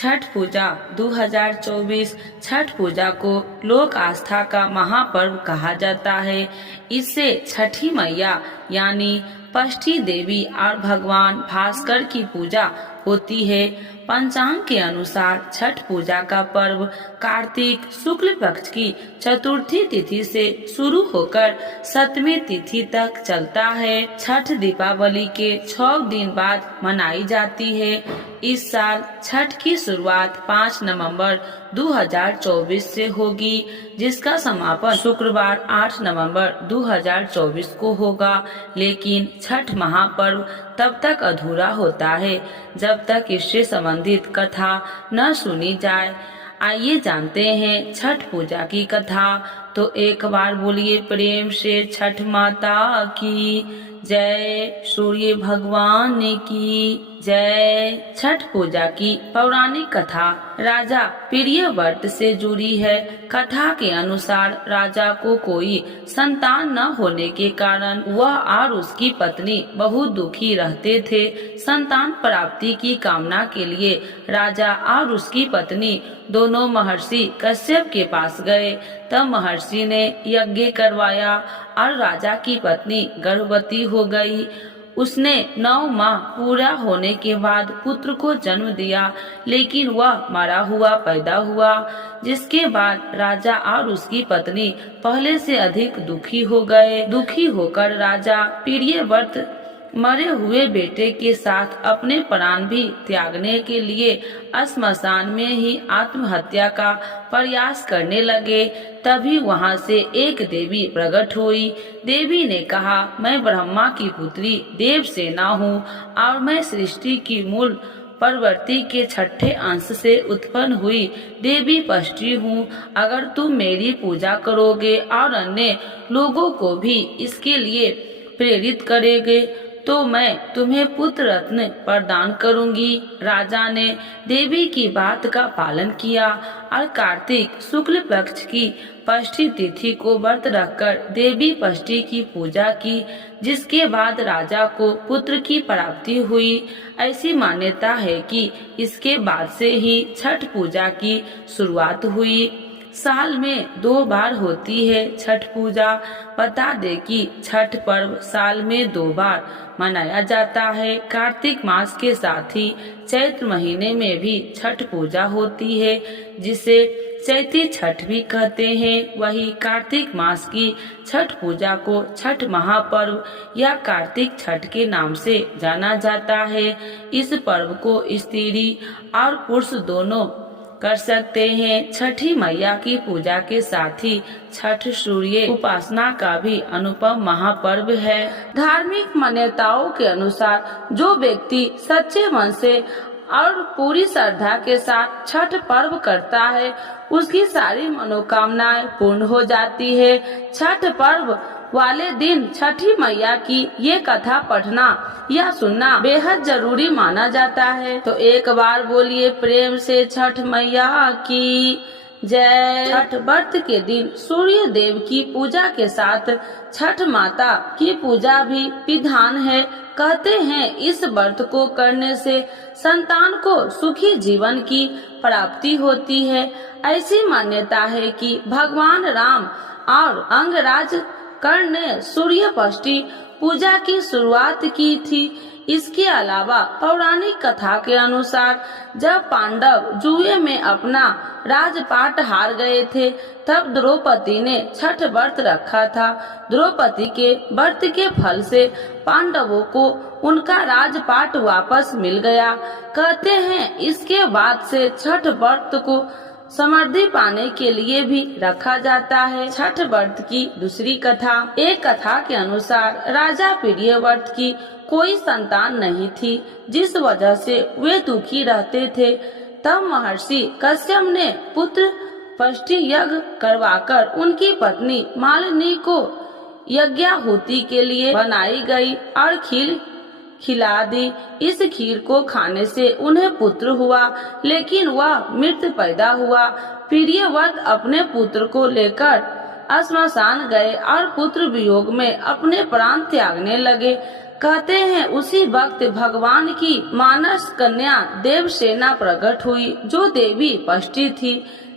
छठ पूजा 2024 छठ पूजा को लोक आस्था का महापर्व कहा जाता है। इससे छठी मैया यानी षष्ठी देवी और भगवान भास्कर की पूजा होती है। पंचांग के अनुसार छठ पूजा का पर्व कार्तिक शुक्ल पक्ष की चतुर्थी तिथि से शुरू होकर सप्तमी तिथि तक चलता है। छठ दीपावली के 6 दिन बाद मनाई जाती है। इस साल छठ की शुरुआत 5 नवंबर 2024 से होगी, जिसका समापन शुक्रवार 8 नवंबर 2024 को होगा। लेकिन छठ महापर्व तब तक अधूरा होता है जब तक इससे संबंधित कथा न सुनी जाए। आइए जानते हैं छठ पूजा की कथा। तो एक बार बोलिए प्रेम से छठ माता की जय, सूर्य भगवान की जय। छठ पूजा की पौराणिक कथा राजा प्रियव्रत से जुड़ी है। कथा के अनुसार राजा को कोई संतान न होने के कारण वह और उसकी पत्नी बहुत दुखी रहते थे। संतान प्राप्ति की कामना के लिए राजा और उसकी पत्नी दोनों महर्षि कश्यप के पास गए। तब महर्षि ने यज्ञ करवाया और राजा की पत्नी गर्भवती हो गई। उसने 9 माह पूरा होने के बाद पुत्र को जन्म दिया, लेकिन वह मरा हुआ पैदा हुआ। जिसके बाद राजा और उसकी पत्नी पहले से अधिक दुखी हो गए। दुखी होकर राजा प्रियव्रत मरे हुए बेटे के साथ अपने प्राण भी त्यागने के लिए श्मशान में ही आत्महत्या का प्रयास करने लगे। तभी वहां से एक देवी प्रकट हुई। देवी ने कहा, मैं ब्रह्मा की पुत्री देवसेना हूँ और मैं सृष्टि की मूल प्रवृत्ति के 6ठे अंश से उत्पन्न हुई देवी षष्ठी हूँ। अगर तुम मेरी पूजा करोगे और अन्य लोगों को भी इसके लिए प्रेरित करेंगे तो मैं तुम्हें पुत्र रत्न प्रदान करूंगी। राजा ने देवी की बात का पालन किया और कार्तिक शुक्ल पक्ष की षष्ठी तिथि को व्रत रखकर देवी षष्ठी की पूजा की, जिसके बाद राजा को पुत्र की प्राप्ति हुई। ऐसी मान्यता है कि इसके बाद से ही छठ पूजा की शुरुआत हुई। साल में 2 बार होती है छठ पूजा। बता दे कि छठ पर्व साल में 2 बार मनाया जाता है। कार्तिक मास के साथ ही चैत्र महीने में भी छठ पूजा होती है, जिसे चैती छठ भी कहते हैं। वही कार्तिक मास की छठ पूजा को छठ महापर्व या कार्तिक छठ के नाम से जाना जाता है। इस पर्व को स्त्री और पुरुष दोनों कर सकते हैं। छठी मैया की पूजा के साथ ही छठ सूर्य उपासना का भी अनुपम महापर्व है। धार्मिक मान्यताओं के अनुसार जो व्यक्ति सच्चे मन से और पूरी श्रद्धा के साथ छठ पर्व करता है, उसकी सारी मनोकामनाएं पूर्ण हो जाती है। छठ पर्व वाले दिन छठी मैया की ये कथा पढ़ना या सुनना बेहद जरूरी माना जाता है। तो एक बार बोलिए प्रेम से छठ मैया की जय। छठ व्रत के दिन सूर्य देव की पूजा के साथ छठ माता की पूजा भी विधान है। कहते हैं इस व्रत को करने से संतान को सुखी जीवन की प्राप्ति होती है। ऐसी मान्यता है कि भगवान राम और अंगराज कर्ण ने सूर्य षष्ठी पूजा की शुरुआत की थी। इसके अलावा पौराणिक कथा के अनुसार जब पांडव जुए में अपना राजपाट हार गए थे, तब द्रौपदी ने छठ व्रत रखा था। द्रौपदी के व्रत के फल से पांडवों को उनका राजपाट वापस मिल गया। कहते हैं इसके बाद से छठ व्रत को समृद्धि पाने के लिए भी रखा जाता है। छठ व्रत की दूसरी कथा। एक कथा के अनुसार राजा प्रियव्रत की कोई संतान नहीं थी, जिस वजह से वे दुखी रहते थे। तब महर्षि कश्यप ने पुत्र षष्ठी यज्ञ करवाकर उनकी पत्नी मालिनी को यज्ञाहुति के लिए बनाई गई और खीर खिला दी। इस खीर को खाने से उन्हें पुत्र हुआ, लेकिन वह मृत पैदा हुआ। प्रियव्रत अपने पुत्र को लेकर श्मशान गए और पुत्र वियोग में अपने प्राण त्यागने लगे। कहते हैं उसी वक्त भगवान की मानस कन्या देवसेना प्रकट हुई, जो देवी पष्टी थी।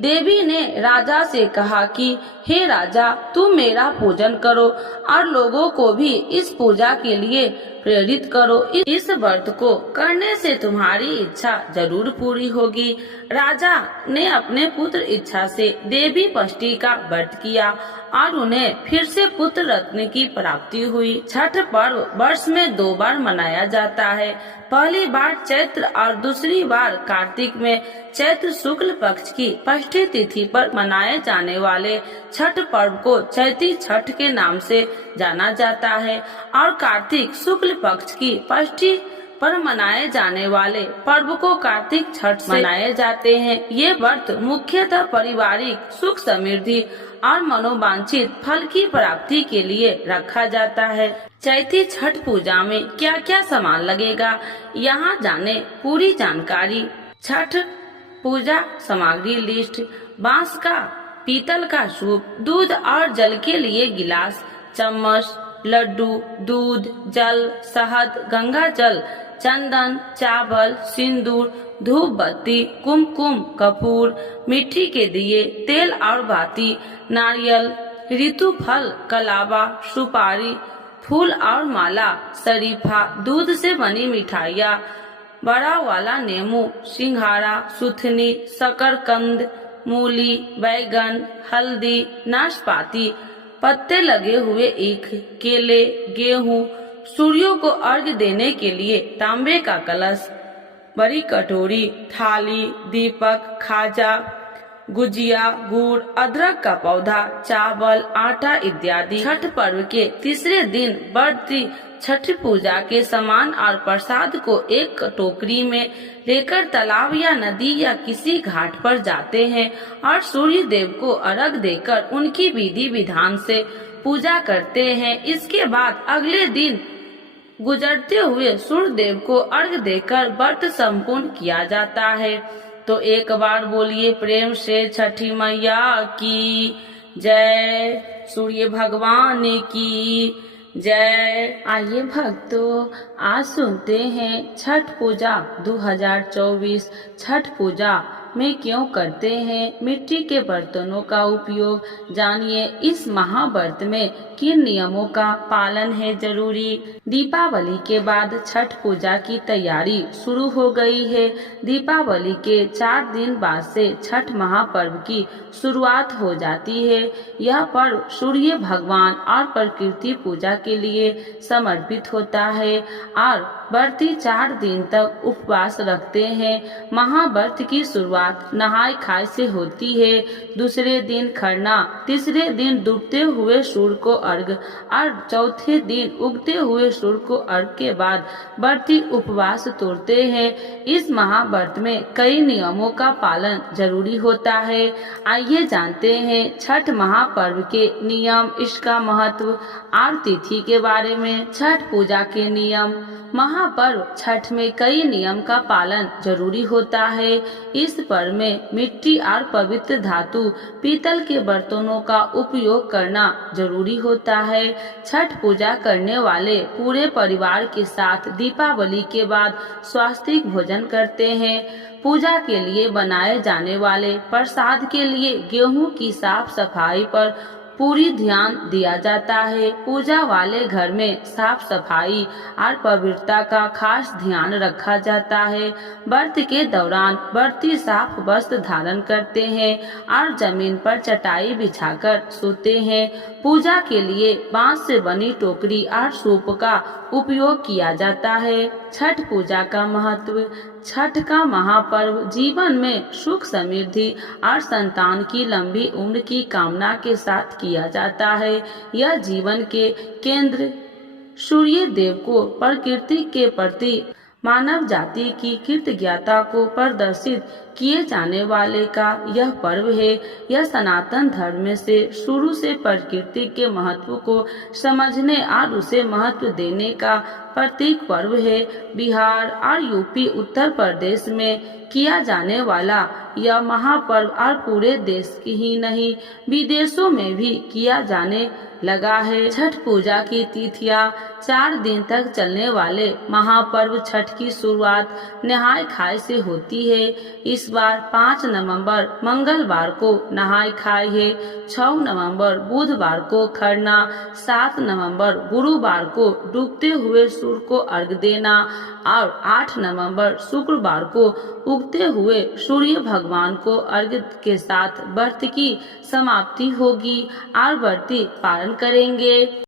देवी ने राजा से कहा कि हे राजा, तुम मेरा पूजन करो और लोगों को भी इस पूजा के लिए प्रेरित करो। इस व्रत को करने से तुम्हारी इच्छा जरूर पूरी होगी। राजा ने अपने पुत्र इच्छा से देवी पष्टी का व्रत किया और उन्हें फिर से पुत्र रत्न की प्राप्ति हुई। छठ पर्व वर्ष में 2 बार मनाया जाता है। पहली बार चैत्र और दूसरी बार कार्तिक में। चैत्र शुक्ल पक्ष की षष्ठी तिथि पर मनाए जाने वाले छठ पर्व को चैती छठ के नाम से जाना जाता है और कार्तिक शुक्ल पक्ष की षष्ठी पर मनाए जाने वाले पर्व को कार्तिक छठ से मनाए जाते हैं। ये व्रत मुख्यतः पारिवारिक सुख समृद्धि और मनोवांछित फल की प्राप्ति के लिए रखा जाता है। चैती छठ पूजा में क्या क्या सामान लगेगा, यहाँ जाने पूरी जानकारी। छठ पूजा सामग्री लिस्ट: बांस का पीतल का सूप, दूध और जल के लिए गिलास, चम्मच, लड्डू, दूध, जल, शहद, गंगा जल, चंदन, चावल, सिंदूर, धूप बत्ती, कुमकुम, कपूर, मिट्टी के दिए, तेल और बाती, नारियल, ऋतु फल, कलावा, सुपारी, फूल और माला, शरीफा, दूध से बनी मिठाइयाँ, बड़ा वाला नींबू, सिंघाड़ा, सुथनी, शकरकंद, मूली, बैगन, हल्दी, नाशपाती, पत्ते लगे हुए ईख, केले, गेहूं, सूर्यों को अर्घ्य देने के लिए तांबे का कलश, बड़ी कटोरी, थाली, दीपक, खाजा, गुजिया, गुड़, अदरक का पौधा, चावल, आटा इत्यादि। छठ पर्व के तीसरे दिन व्रती छठ पूजा के सामान और प्रसाद को एक टोकरी में लेकर तालाब या नदी या किसी घाट पर जाते हैं और सूर्य देव को अर्घ्य देकर उनकी विधि विधान से पूजा करते हैं। इसके बाद अगले दिन गुजरते हुए सूर्य देव को अर्घ्य देकर व्रत संपूर्ण किया जाता है। तो एक बार बोलिए प्रेम से छठी मैया की जय, सूर्य भगवान की जय। आइए भक्तों, आज सुनते हैं छठ पूजा 2024 छठ पूजा में क्यों करते हैं मिट्टी के बर्तनों का उपयोग। जानिए इस महाव्रत में किन नियमों का पालन है जरूरी। दीपावली के बाद छठ पूजा की तैयारी शुरू हो गई है। दीपावली के 4 दिन बाद से छठ महापर्व की शुरुआत हो जाती है। यह पर्व सूर्य भगवान और प्रकृति पूजा के लिए समर्पित होता है और व्रती 4 दिन तक उपवास रखते हैं। महाव्रत की शुरुआत नहाय खाए से होती है। दूसरे दिन खरना, तीसरे दिन डूबते हुए सूर्य को अर्घ और चौथे दिन उगते हुए सूर्य को अर्घ के बाद व्रती उपवास तोड़ते हैं। इस महाव्रत में कई नियमों का पालन जरूरी होता है। आइए जानते हैं छठ महापर्व के नियम, इसका महत्व और तिथि के बारे में। छठ पूजा के नियम। महापर्व छठ में कई नियम का पालन जरूरी होता है। इस पर्व में मिट्टी और पवित्र धातु पीतल के बर्तनों का उपयोग करना जरूरी होता है। छठ पूजा करने वाले पूरे परिवार के साथ दीपावली के बाद स्वास्तिक भोजन करते हैं। पूजा के लिए बनाए जाने वाले प्रसाद के लिए गेहूं की साफ सफाई पर पूरी ध्यान दिया जाता है। पूजा वाले घर में साफ सफाई और पवित्रता का खास ध्यान रखा जाता है। व्रत के दौरान व्रती साफ वस्त्र धारण करते हैं और जमीन पर चटाई बिछाकर सोते हैं। पूजा के लिए बांस से बनी टोकरी और सूप का उपयोग किया जाता है। छठ पूजा का महत्व। छठ का महापर्व जीवन में सुख समृद्धि और संतान की लंबी उम्र की कामना के साथ किया जाता है। यह जीवन के केंद्र सूर्य देव को प्रकृति के प्रति मानव जाति की कृतज्ञता को प्रदर्शित किए जाने वाले का यह पर्व है। यह सनातन धर्म में से शुरू से प्रकृति के महत्व को समझने और उसे महत्व देने का प्रतीक पर्व है। बिहार और यूपी, उत्तर प्रदेश में किया जाने वाला यह महापर्व और पूरे देश की ही नहीं विदेशों में भी किया जाने लगा है। छठ पूजा की तिथियां 4 दिन तक चलने वाले महापर्व छठ की शुरुआत नहाय खाय से होती है। इस बार 5 नवंबर मंगलवार को नहाय खाय है, 6 नवंबर बुधवार को खरना, 7 नवंबर गुरुवार को डूबते हुए सूर्य को अर्घ देना और 8 नवंबर शुक्रवार को उगते हुए सूर्य भगवान को अर्घ्य के साथ व्रत की समाप्ति होगी और व्रती पारण करेंगे।